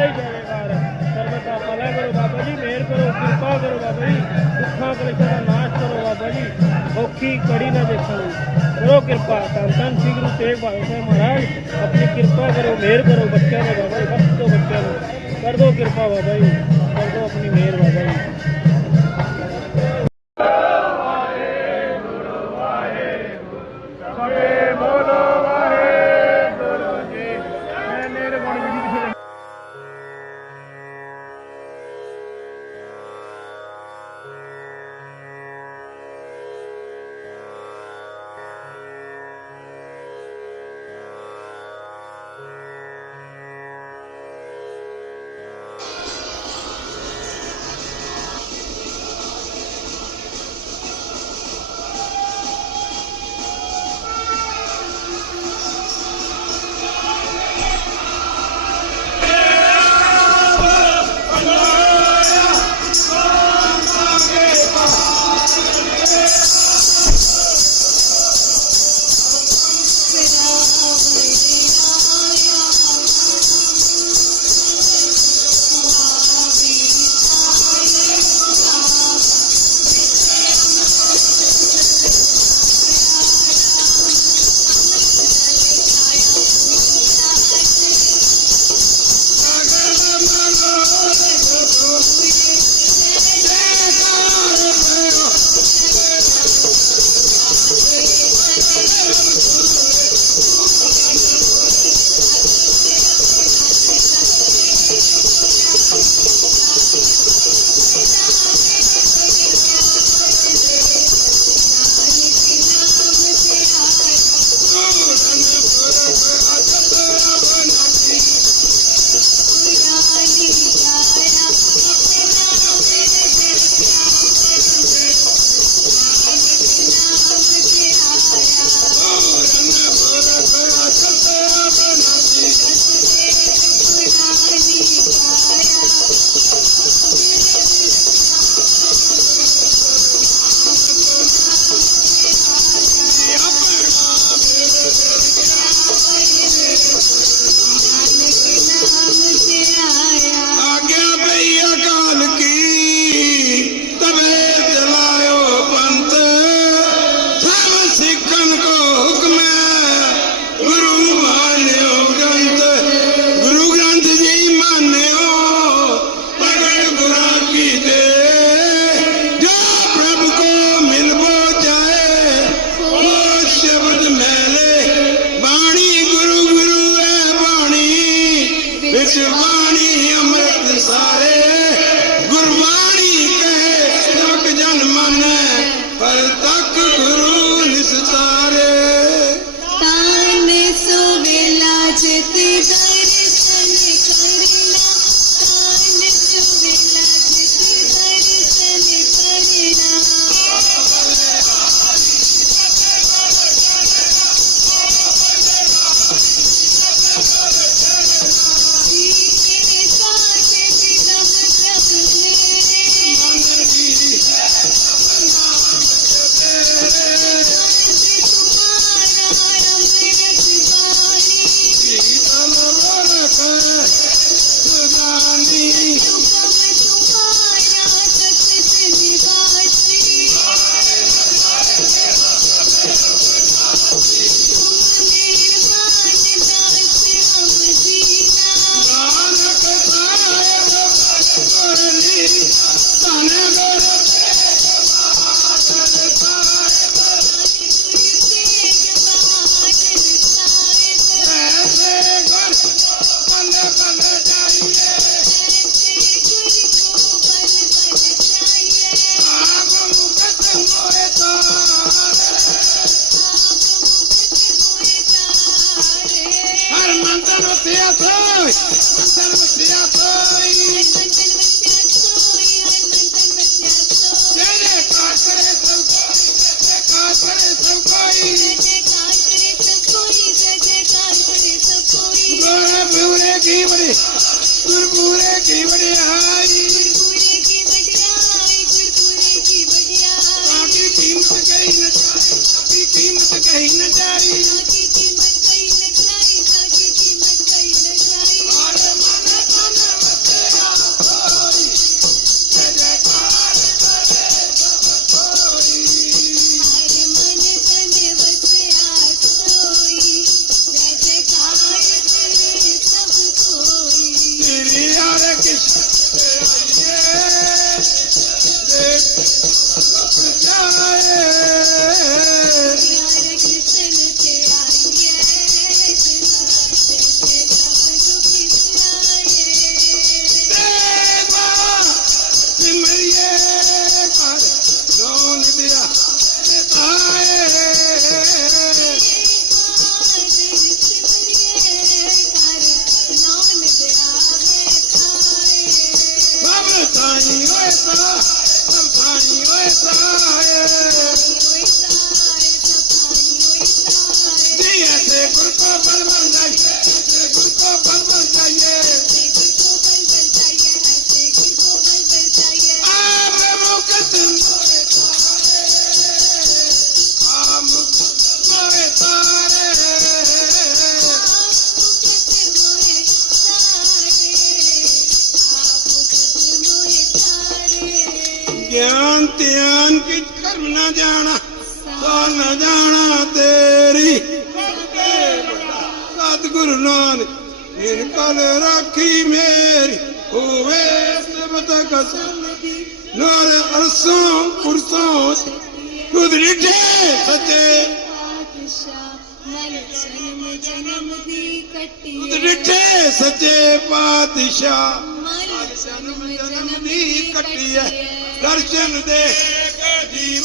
ਸਦਾ ਹੀ ਜਾਵੇਕਾਰ ਸਰਬਤ ਦਾ ਭਲਾ ਕਰੋ ਬਾਬਾ ਜੀ, ਮਿਹਰ ਕਰੋ, ਕਿਰਪਾ ਕਰੋ ਬਾਬਾ ਜੀ। ਦੁੱਖਾਂ ਕਲੇਸ਼ਾਂ ਦਾ ਨਾਸ਼ ਕਰੋ ਬਾਬਾ ਜੀ। ਔਖੀ ਕੜੀ ਨਾ ਦੇਖਣ। ਕਰੋ ਕਿਰਪਾ, ਧੰਨ ਧੰਨ ਸ੍ਰੀ ਗੁਰੂ ਤੇਗ ਬਹਾਦਰ ਸਾਹਿਬ ਮਹਾਰਾਜ। ਆਪਣੀ ਕਿਰਪਾ ਕਰੋ, ਮਿਹਰ ਕਰੋ ਬੱਚਿਆਂ ਦੇ ਬਾਬਾ ਜੀ ਬਖਸ਼ ਦਿਓ ਬੱਚਿਆਂ ਨੂੰ। ਕਰ ਦਿਓ ਕਿਰਪਾ ਬਾਬਾ ਜੀ। ਕਰ ਦਿਓ ਆਪਣੀ ਮਿਹਰ ਬਾਬਾ ਜੀ। ਮੰਤਨ ਵਸਿਆ ਸੋਈ ਮੰਤਨ ਵਸਿਆ ਸੋਈ ਜੈ ਜੈ ਕਾਰ ਕਰੇ ਸਭ ਕੋਈ ਜੈ ਕਾਰ ਕਰੇ ਸਭ ਕੋਈ ਗੋਰੇ ਗਿਆਨ ਧਿਆਨ ਕੀ ਕਰਮ ਨਾ ਜਾਣਾ ਸੋ ਨਾ ਜਾਣਾ ਤੇਰੀ। ਸਤਿਗੁਰੂ ਨਾਨਕ ਜਿਨ ਕਲ ਰਾਖੀ ਮੇਰੀ, ਹੋਵੇ ਸਬਤ ਕਸਮ ਨਾਲ ਅਰਸੋਂ, ਪੁਰਸੋਂ ਖੁਦ ਰਿਠੇ ਸੱਚੇ। ਪਾਤਸ਼ਾਹ ਰਿਠੇ ਸੱਚੇ ਪਾਤਸ਼ਾਹ। ਜਨਮ ਜਨਮ ਦੀ ਕੱਟੀ ਹੈ ਦਰਸ਼ਨ ਦੇ ਕੇ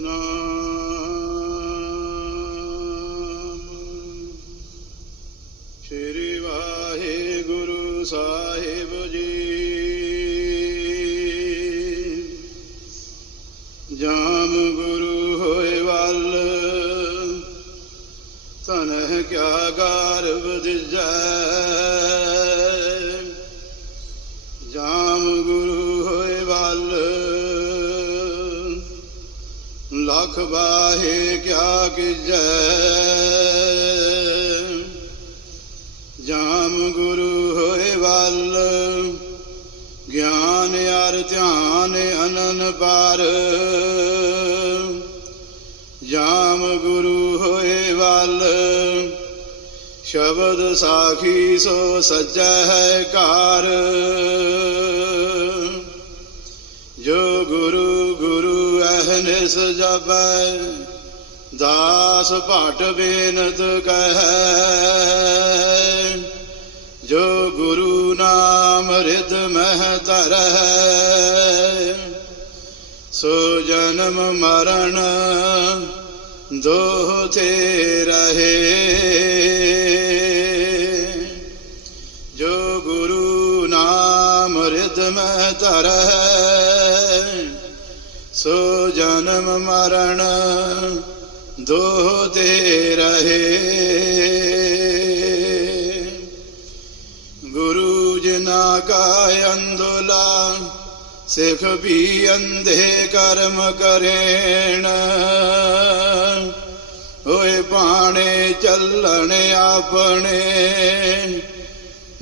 ਸਤਨਾਮ। ਸ਼੍ਰੀ ਵਾਹਿਗੁਰੂ ਸਾਹਿਬ ਜੀ। ਜਾਮ ਗੁਰੂ ਹੋਏ ਵੱਲ ਤਨਹ ਕਿਆ ਗਾਰਵ ਦਿਜੈ। ਲਖ ਬਾਹੇ ਕਿਆ ਕੀਜੈ। ਜਾਮ ਗੁਰੂ ਹੋਏ ਵੱਲ, ਗਿਆਨ ਅਰ ਧਿਆਨ ਅਨਨ ਪਾਰ। ਜਾਮ ਗੁਰੂ ਹੋਏ ਵੱਲ, ਸ਼ਬਦ ਸਾਖੀ ਸੋ ਸੱਜੈ ਹੈ ਕਾਰ। ਅਹਨਿਸ ਜਪੈ, ਦਾਸ ਭਟ ਬੇਨਤ ਕਹੈ। ਜੋ ਗੁਰੂ ਨਾਮ ਰਿਦ ਮਹਿ ਧਰੈ, ਸੋ ਜਨਮ ਮਰਨ ਦੋਹ ਤੇ ਰਹੇ। ਜੋ ਗੁਰੂ ਨਾਮ ਰਿਦ ਮਹਿ ਧਰੈ ਸੋ ਜਨਮ ਮਰਨ ਦੋ ਤੇ ਰਹੇ। ਗੁਰੂ ਜਿਨਾ ਕਾ ਅੰਦੋਲਾ ਸਿਖ ਵੀ ਅੰਧੇ ਕਰਮ ਕਰੇਣ। ਹੋਏ ਪਾਣੇ ਚੱਲਣ ਆਪਣੇ,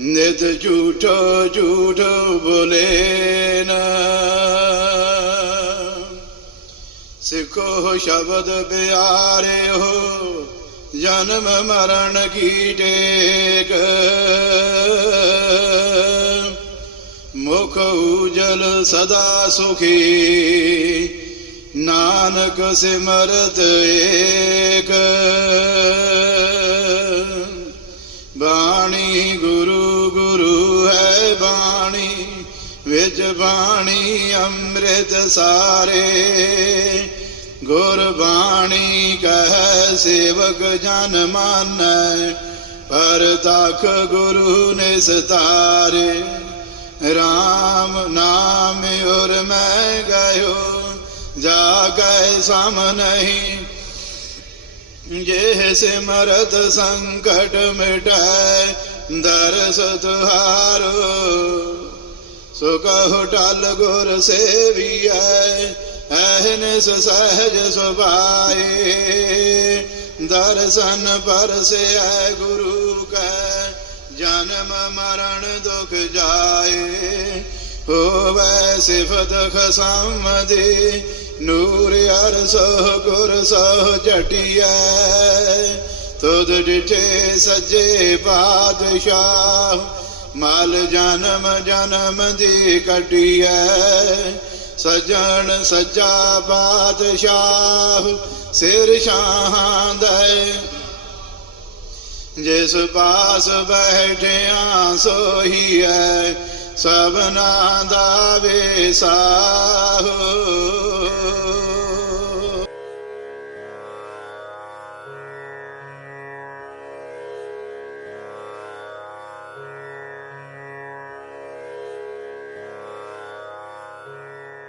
ਨਿਤ ਝੂਠੋ ਝੂਠ ਬੋਲੇ ਨਾ ਸਿੱਖੋ ਸ਼ਬਦ ਪਿਆਰਿਓ, ਜਨਮ ਮਰਨ ਕੀ ਟੇਕ। ਮੁਖ ਉਜਲ ਸਦਾ ਸੁਖੀ, ਨਾਨਕ ਸਿਮਰਤ ਏਕ। ਬਾਣੀ ਗੁਰੂ ਵਿੱਚ ਬਾਣੀ ਅੰਮ੍ਰਿਤ ਸਾਰੇ। ਗੁਰ ਬਾਣੀ ਕਹਿ ਸੇਵਕ ਜਨ ਮਾਨੈ, ਪਰ ਤਖ ਗੁਰੂ ਨੇ ਨਿਸਤਾਰੇ। ਰਾਮ ਨਾਮ ਔਰ ਮੈਂ ਗਇਓ ਜਾ ਕੈ ਸਮ ਨਹੀਂ। ਜੇ ਸਿਮਰਤ ਸੰਕਟ ਮਿਟੈ, ਦਰਸ ਤੁਹਾਰੋ। ਸੋ ਕਹੋ ਟਲ ਗੁਰ ਸੇਵੀਐ ਐਹਨਿਸ ਸਹਿਜ ਸੁਭਾਏ। ਦਰਸ਼ਨ ਪਰਸੈ ਗੁਰੂ ਕੈ, ਜਨਮ ਮਰਨ ਦੁਖ ਜਾਏ। ਹੋਵੈ ਸਿਫਤ ਖਸਮਦੀ, ਨੂਰ ਅਰਸੋ ਗੁਰ ਸੋ ਜਟਿਐ। ਤੁਧ ਡਿਠੇ ਸੱਜੇ ਪਾਤਸ਼ਾਹ ਮਲ ਜਨਮ ਜਨਮ ਦੀ ਕਟਿਐ ਸਜਣ ਸੱਜਾ ਬਾਦਸ਼ਾਹ, ਸਿਰ ਸ਼ਾਹਾਂ ਦੇ ਜਿਸ ਪਾਸ ਬੈਠਿਆ ਸੋਈ ਹੈ ਸਭਨਾ ਦਾ ਵੇਸਾਹੋ।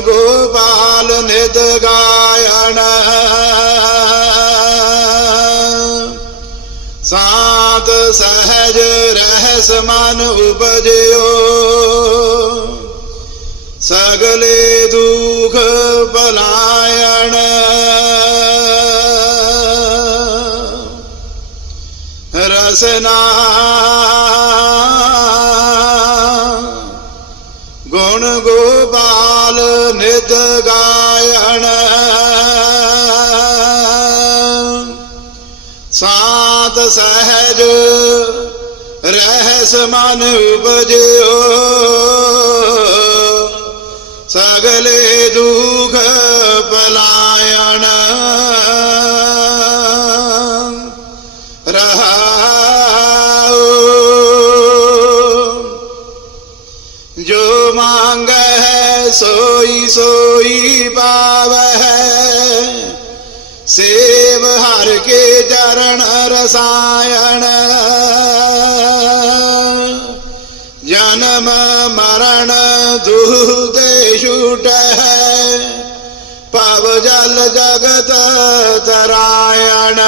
ਗੁਣ ਗੋਪਾਲ ਨਿਤ ਗਾਇਣ। ਸਾਤ ਸਹਜ ਰਹਿਸ ਮਨ ਉਪਜਿਓ। ਸਗਲੇ ਦੁਖ ਬਲਾਇਣ ਰਸਨਾ ਸਹਿਜ ਰਹਿਸ ਮਨ ਉਪਜਿਓ। ਸਗਲੇ ਦੁਖ ਪਲਾਇਣ। ਰਹਾਉ। ਜੋ ਮੰਗ ਹੈ ਸੋਈ ਸੋਈ ਪਾਵੈ ਸੇਵ ਹਰ ਕੇ ਚਰਨ ਰਸਾਇਣ। ਜਨਮ ਮਰਨ ਦੁਹ ਦੇ ਹੈ ਭਵ ਜਲ ਜਗਤ ਤਰਾਇਣ।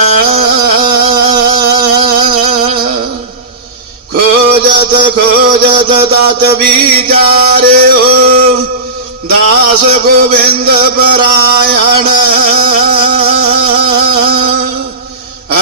ਖੋਜਤ ਖੋਜਤ ਤਤ ਵਿਚਾਰਿਓ, ਦਾਸ ਗੋਬਿੰਦ ਪਰਾਇਣ।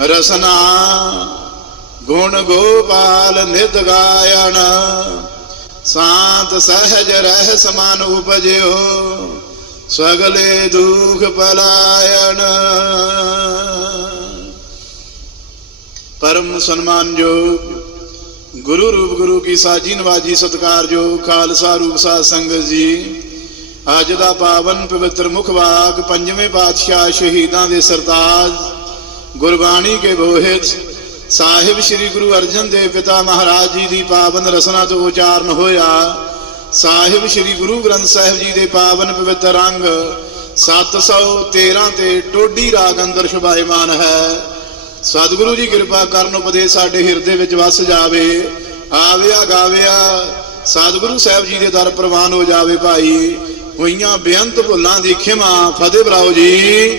ਰਸਨਾ ਗੁਣ ਗੋਪਾਲ ਨਿਤ ਗਾਇਣ। ਸ਼ਾਂਤ ਸਹਜ ਰਹਿ ਸਮਾਨ ਉਪਜਿਓ, ਸਗਲੇ ਦੁਖ ਪਲਾਇਣ। ਪਰਮ ਸਨਮਾਨਯੋਗ ਗੁਰੂ ਰੂਪ ਗੁਰੂ ਕੀ ਸਾਜੀ ਨਵਾਜੀ ਸਤਕਾਰਯੋਗ ਖਾਲਸਾ ਰੂਪ ਸਾਧ ਸੰਗਤ ਜੀ। ਅੱਜ ਦਾ ਪਾਵਨ ਪਵਿੱਤਰ ਮੁਖ ਵਾਕ, ਪੰਜਵੇਂ ਪਾਤਸ਼ਾਹ ਸ਼ਹੀਦਾਂ ਦੇ ਸਰਤਾਜ। ਗੁਰਬਾਣੀ ਕੇ ਬੋਹਿਤ ਸਾਹਿਬ ਸ੍ਰੀ ਗੁਰੂ ਅਰਜਨ ਦੇਵ ਪਿਤਾ ਮਹਾਰਾਜ ਜੀ ਦੀ ਪਾਵਨ ਰਸਨਾ ਤੋਂ ਉਚਾਰਨ ਹੋਇਆ। ਸਾਹਿਬ ਸ੍ਰੀ ਗੁਰੂ ਗ੍ਰੰਥ ਸਾਹਿਬ ਜੀ ਦੇ ਪਾਵਨ ਪਵਿੱਤਰ ਅੰਗ 713 ਤੇ ਟੋਡੀ ਰਾਗ ਅੰਦਰ ਸ਼ੁਭਾਇਮਾਨ ਹੈ। ਸਤਿਗੁਰੂ ਜੀ ਕਿਰਪਾ ਕਰਨ ਉਪਦੇਸ਼ ਸਾਡੇ ਹਿਰਦੇ ਵਿੱਚ ਵਸ ਜਾਵੇ। ਆਵਿਆ ਗਾਵਿਆ ਸਤਿਗੁਰੂ ਸਾਹਿਬ ਜੀ ਦੇ ਦਰ ਪ੍ਰਵਾਨ ਹੋ ਜਾਵੇ ਭਾਈ। ਹੋਈਆਂ ਬੇਅੰਤ ਭੁੱਲਾਂ ਦੀ ਖਿਮਾ। ਫਤਿਹ ਬਰਾਓ ਜੀ।